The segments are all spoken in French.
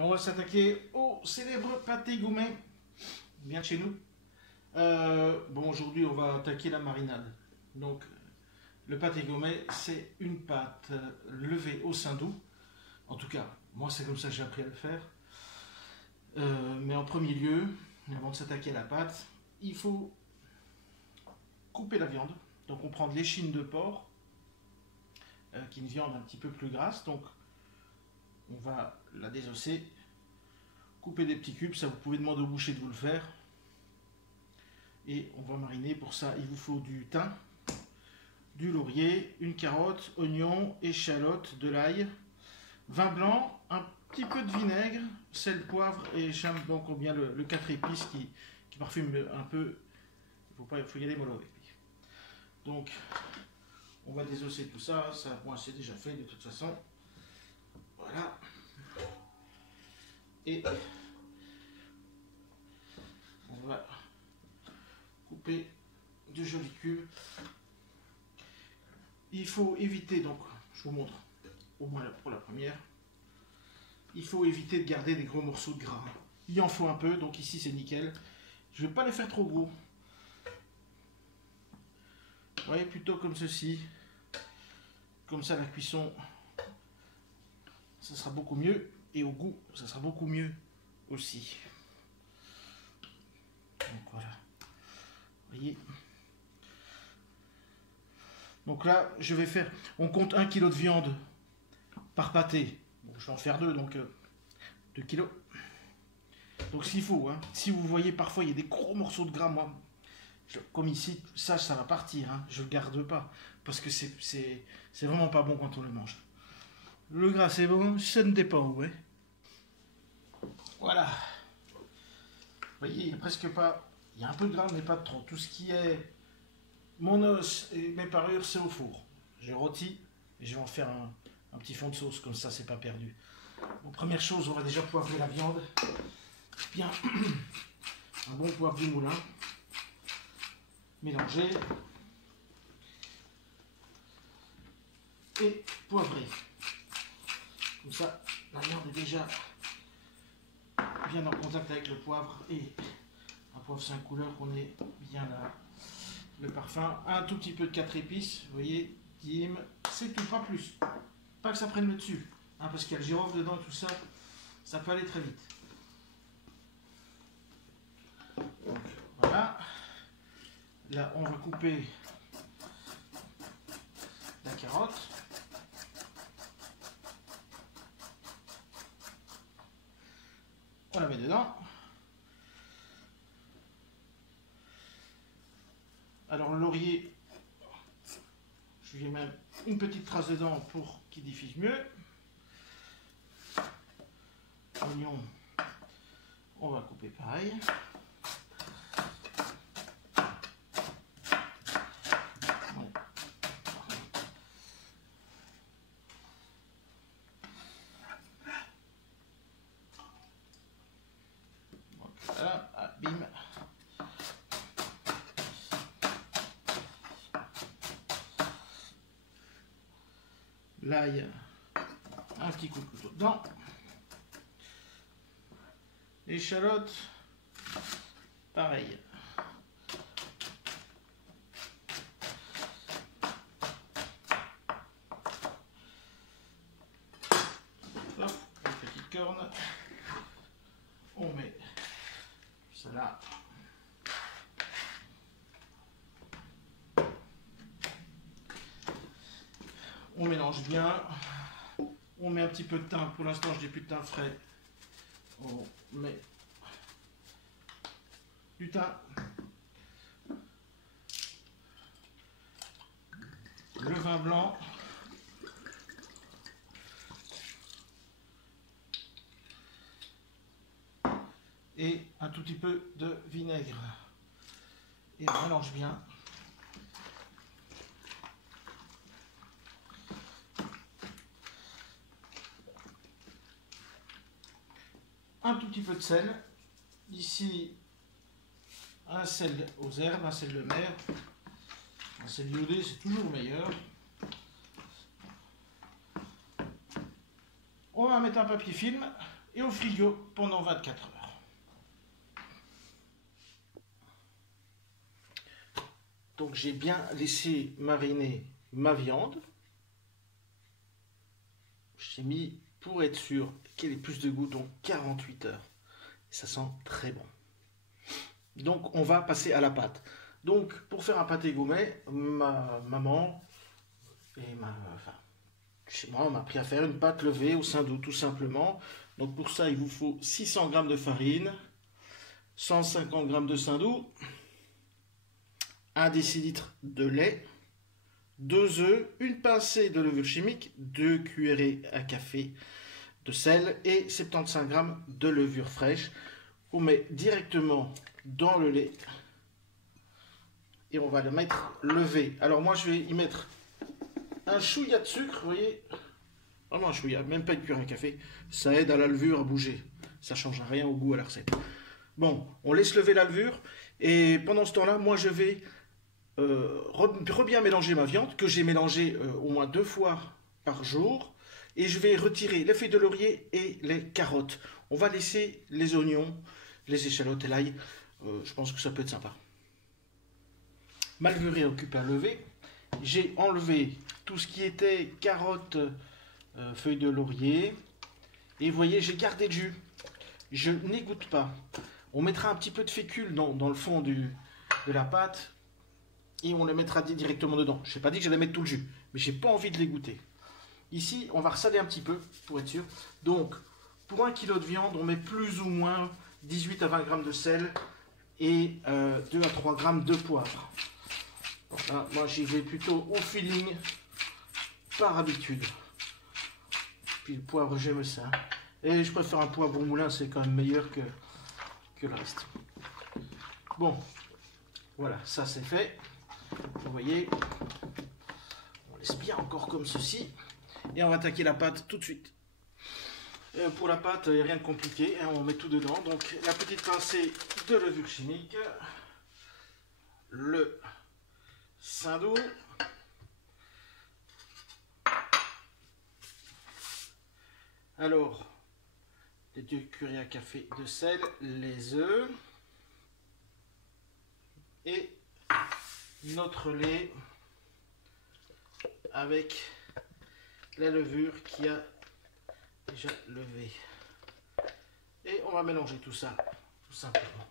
Et on va s'attaquer au célèbre pâté Goumet, bien de chez nous. Bon, aujourd'hui, on va attaquer la marinade. Donc, le pâté Goumet, c'est une pâte levée au saindoux. En tout cas, moi, c'est comme ça que j'ai appris à le faire. Mais en premier lieu, avant de s'attaquer à la pâte, il faut couper la viande. Donc, on prend de l'échine de porc, qui est une viande un petit peu plus grasse. Donc, on va la désosser, couper des petits cubes. Ça, vous pouvez demander au boucher de vous le faire. Et on va mariner. Pour ça, il vous faut du thym, du laurier, une carotte, oignon, échalote, de l'ail, vin blanc, un petit peu de vinaigre, sel, poivre et j'aime donc bien le 4 épices qui parfume un peu. Il faut y aller mollo avec lui. Donc, on va désosser tout ça. Ça, moi, c'est déjà fait de toute façon. Voilà. Et on va couper de jolis cubes. Il faut éviter, donc je vous montre au moins pour la première, il faut éviter de garder des gros morceaux de gras. Il en faut un peu, donc ici c'est nickel. Je ne vais pas les faire trop gros. Vous voyez, plutôt comme ceci. Comme ça la cuisson, ça sera beaucoup mieux. Et au goût, ça sera beaucoup mieux aussi. Donc voilà. Vous voyez. Donc là, je vais faire, on compte 1 kg de viande par pâté. Bon, je vais en faire 2, donc 2 kg. Donc s'il faut, hein. Si vous voyez, parfois il y a des gros morceaux de gras, moi, comme ici, ça va partir, hein. Je ne le garde pas, parce que c'est vraiment pas bon quand on le mange. Le gras c'est bon, ça ne dépend où, hein. Voilà. Vous voyez, il n'y a presque pas, il y a un peu de gras, mais pas trop. Tout ce qui est mon os et mes parures, c'est au four. J'ai rôti et je vais en faire un petit fond de sauce, comme ça c'est pas perdu. Bon, première chose, on va déjà poivrer la viande. Bien, un bon poivre du moulin. Mélanger. Et poivrer. Comme ça, la viande est déjà bien en contact avec le poivre. Et un poivre 5 couleurs, on est bien là. Le parfum, un tout petit peu de 4 épices, vous voyez, dim, c'est tout, pas plus. Pas que ça prenne le dessus, hein, parce qu'il y a le girofle dedans et tout ça, ça peut aller très vite. Donc, voilà. Là, on va couper la carotte. On la met dedans. Alors le laurier, je lui mets une petite trace dedans pour qu'il diffuse mieux. Oignon, on va couper pareil. Voilà, ah, bim. L'ail, un petit coup de couteau dedans. L'échalote, pareil. Hop, une petite corne. On met cela. On mélange bien. On met un petit peu de thym. Pour l'instant, je n'ai plus de thym frais. On met du thym. Le vin blanc. Et un tout petit peu de vinaigre. Et on mélange bien. Un tout petit peu de sel. Ici, un sel aux herbes, un sel de mer. Un sel iodé, c'est toujours meilleur. On va mettre un papier film et au frigo pendant 24 heures. Donc j'ai bien laissé mariner ma viande. J'ai mis pour être sûr qu'elle ait plus de goût, donc 48 heures. Ça sent très bon. Donc on va passer à la pâte. Donc pour faire un pâté gourmet, ma maman et chez moi on m'a appris à faire une pâte levée au saindoux tout simplement. Donc pour ça il vous faut 600 g de farine, 150 g de saindoux, 1 décilitre de lait, 2 œufs, une pincée de levure chimique, 2 cuillerées à café de sel et 75 g de levure fraîche. On met directement dans le lait et on va le mettre levé. Alors moi je vais y mettre un chouïa de sucre, vous voyez, vraiment un chouïa, même pas une cuillère à café, ça aide à la levure à bouger, ça change rien au goût à la recette. Bon, on laisse lever la levure et pendant ce temps-là, moi je vais bien mélanger ma viande que j'ai mélangée au moins 2 fois par jour et je vais retirer les feuilles de laurier et les carottes. On va laisser les oignons, les échalotes et l'ail, je pense que ça peut être sympa. Ma levure est occupée à lever. J'ai enlevé tout ce qui était carottes, feuilles de laurier. Et vous voyez, j'ai gardé le jus. Je n'égoutte pas. On mettra un petit peu de fécule dans le fond de la pâte. Et on le mettra directement dedans. Je n'ai pas dit que j'allais mettre tout le jus. Mais j'ai pas envie de l'égoutter. Ici, on va ressaler un petit peu pour être sûr. Donc, pour 1 kg de viande, on met plus ou moins 18 à 20 g de sel et 2 à 3 g de poivre. Là, moi j'y vais plutôt au feeling par habitude. Puis le poivre j'aime ça. Et je préfère un poivre au moulin, c'est quand même meilleur que le reste. Bon, voilà, ça c'est fait. Vous voyez, on laisse bien encore comme ceci. Et on va attaquer la pâte tout de suite. Pour la pâte, il n'y a rien de compliqué, hein, on met tout dedans. Donc la petite pincée de levure chimique, le saindoux, alors les 2 cuillerées à café de sel, les œufs et notre lait avec la levure qui a déjà levé. Et on va mélanger tout ça tout simplement.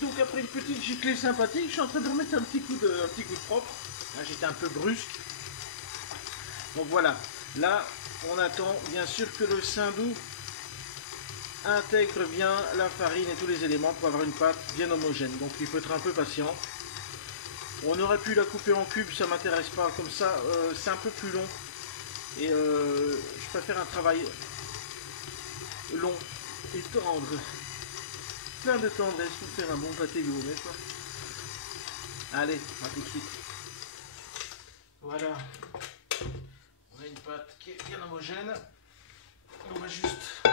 Donc après une petite giclée sympathique, je suis en train de remettre un petit coup de propre. Là j'étais un peu brusque. Donc voilà, là on attend bien sûr que le saindoux intègre bien la farine et tous les éléments pour avoir une pâte bien homogène. Donc il faut être un peu patient. On aurait pu la couper en cubes, ça m'intéresse pas. Comme ça, c'est un peu plus long. Et je préfère un travail long et tendre. Plein de tendresse pour faire un bon pâté gourmet, quoi. Allez, à tout de suite. Voilà. On a une pâte qui est bien homogène. On va juste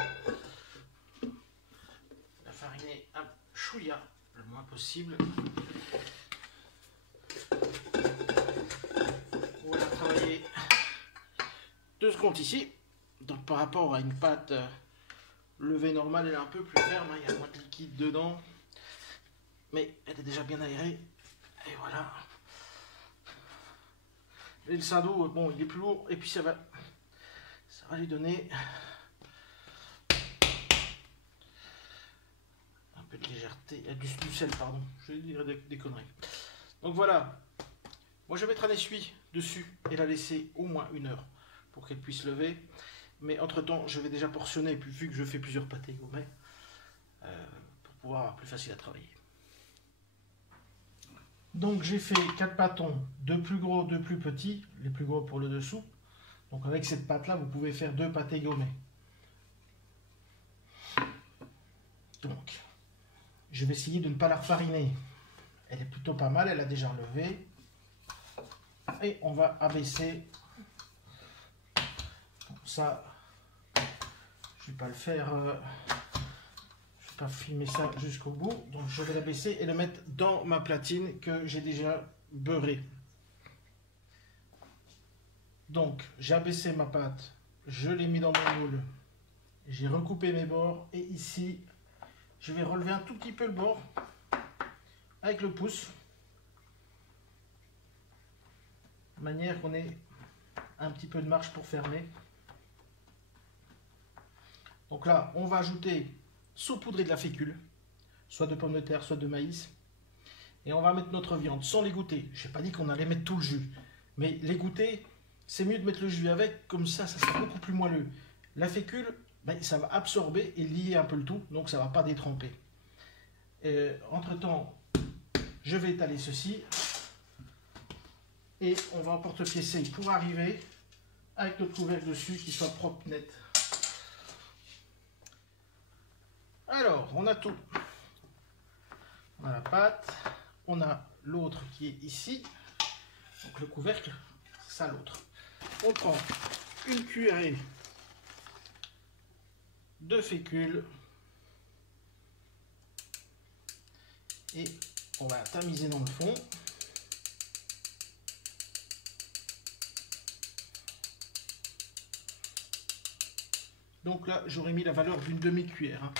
la fariner un chouïa, le moins possible. On va travailler 2 secondes ici. Donc par rapport à une pâte levée normale, elle est un peu plus ferme, hein, il y a moins de liquide dedans. Mais elle est déjà bien aérée. Et voilà. Et le saindoux, bon, il est plus lourd. Et puis ça va lui donner un peu de légèreté. Du sel, pardon. Je vais dire des conneries. Donc voilà. Moi je vais mettre un essuie dessus et la laisser au moins 1 heure pour qu'elle puisse lever. Mais entre temps, je vais déjà portionner, puis vu que je fais plusieurs pâtés gourmets, pour pouvoir avoir plus facile à travailler. Donc j'ai fait 4 pâtons, 2 plus gros, 2 plus petits, les plus gros pour le dessous. Donc avec cette pâte là, vous pouvez faire 2 pâtés gourmets. Donc, je vais essayer de ne pas la refariner. Elle est plutôt pas mal, elle a déjà levé. Et on va abaisser. Ça, je vais pas le faire. Je vais pas filmer ça jusqu'au bout, donc je vais la baisser et le mettre dans ma platine que j'ai déjà beurrée. Donc j'ai abaissé ma pâte, je l'ai mis dans mon moule, j'ai recoupé mes bords et ici je vais relever un tout petit peu le bord avec le pouce, de manière qu'on ait un petit peu de marge pour fermer. Donc là on va ajouter saupoudrer de la fécule, soit de pommes de terre, soit de maïs. Et on va mettre notre viande sans l'égoutter. Je n'ai pas dit qu'on allait mettre tout le jus. Mais l'égoutter, c'est mieux de mettre le jus avec, comme ça sera beaucoup plus moelleux. La fécule, ben, ça va absorber et lier un peu le tout, donc ça ne va pas détremper. Entre-temps, je vais étaler ceci. Et on va emporte-piécer pour arriver avec notre couvercle dessus qui soit propre, net. Alors, on a tout. On a la pâte, on a l'autre qui est ici. Donc le couvercle, c'est ça l'autre. On prend une cuillerée de fécule et on va tamiser dans le fond. Donc là, j'aurais mis la valeur d'une demi-cuillère. Hein.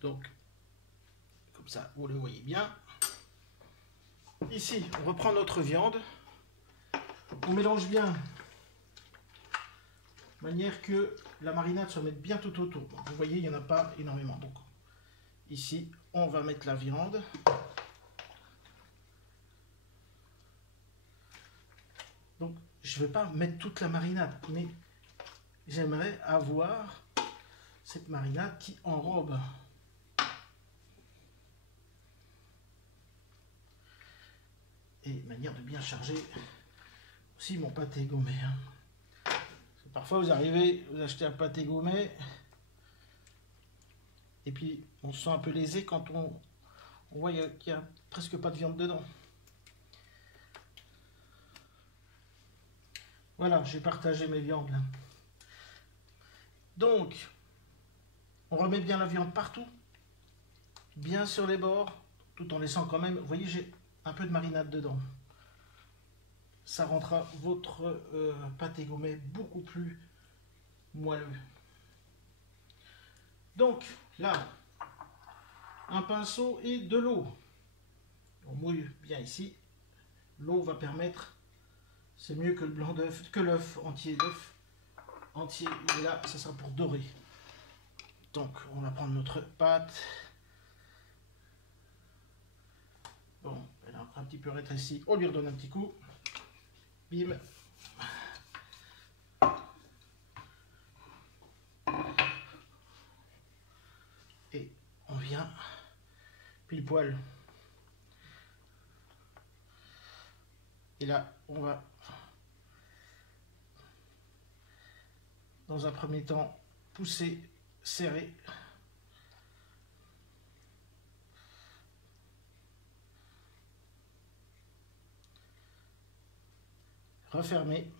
Donc, comme ça, vous le voyez bien. Ici, on reprend notre viande. On mélange bien, de manière que la marinade se mette bien tout autour. Donc, vous voyez, il n'y en a pas énormément. Donc, ici, on va mettre la viande. Donc, je ne vais pas mettre toute la marinade, mais j'aimerais avoir cette marinade qui enrobe. Et manière de bien charger aussi mon pâté gourmet. Hein. Parfois vous arrivez, vous achetez un pâté gourmet et puis on se sent un peu lésé quand on voit qu'il n'y a presque pas de viande dedans. Voilà, j'ai partagé mes viandes là. Donc, on remet bien la viande partout, bien sur les bords, tout en laissant quand même, vous voyez, j'ai un peu de marinade dedans. Ça rendra votre pâté gourmet beaucoup plus moelleux. Donc là, un pinceau et de l'eau. On mouille bien ici. L'eau va permettre, c'est mieux que le blanc d'œuf, que l'œuf entier d'œuf entier. Et là, ça sera pour dorer. Donc, on va prendre notre pâte. Bon, elle a un petit peu rétréci. On lui redonne un petit coup. Bim. Et on vient pile poil. Et là, on va, dans un premier temps, pousser, serrer. Refermer.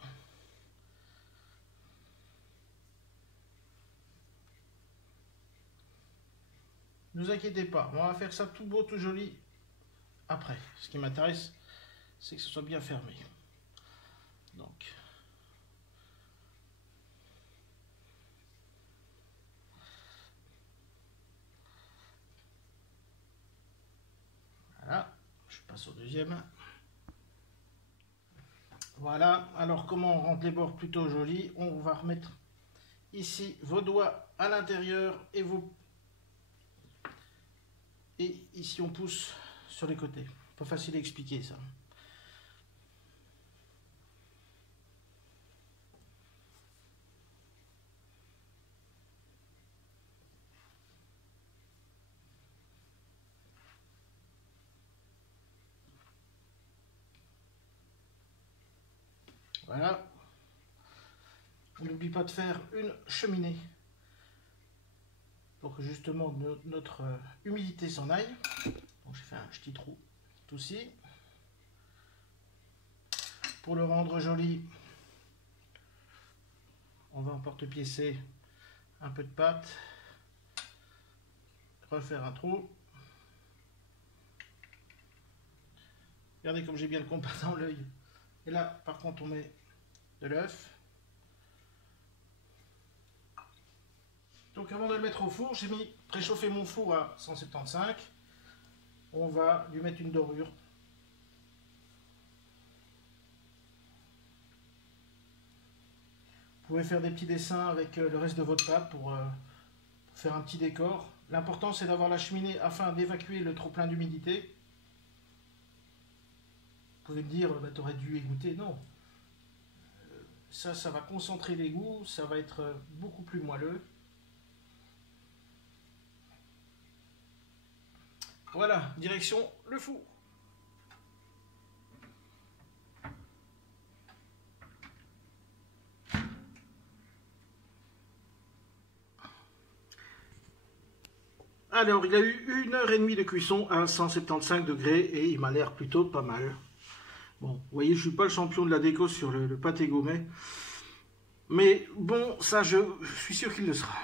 Ne vous inquiétez pas, on va faire ça tout beau, tout joli après. Ce qui m'intéresse, c'est que ce soit bien fermé. Donc, voilà, je passe au deuxième. Voilà, alors comment on rentre les bords plutôt jolis? On va remettre ici vos doigts à l'intérieur et ici on pousse sur les côtés. Pas facile à expliquer ça. Voilà. On n'oublie pas de faire une cheminée pour que justement notre humidité s'en aille. Donc j'ai fait un petit trou tout ici. Pour le rendre joli, on va emporte-piécer un peu de pâte. refaire un trou. Regardez comme j'ai bien le compas dans l'œil. Et là, par contre, on met de l'œuf. Donc avant de le mettre au four, j'ai mis préchauffer mon four à 175. On va lui mettre une dorure. Vous pouvez faire des petits dessins avec le reste de votre pâte pour faire un petit décor. L'important c'est d'avoir la cheminée afin d'évacuer le trop plein d'humidité. Vous pouvez me dire, bah, tu aurais dû égoutter. Non. Ça va concentrer les goûts, ça va être beaucoup plus moelleux. Voilà, direction le four. Alors, il a eu 1h30 de cuisson à 175 degrés et il m'a l'air plutôt pas mal. Bon, vous voyez, je ne suis pas le champion de la déco sur le pâté gourmet. Mais bon, ça, je suis sûr qu'il le sera.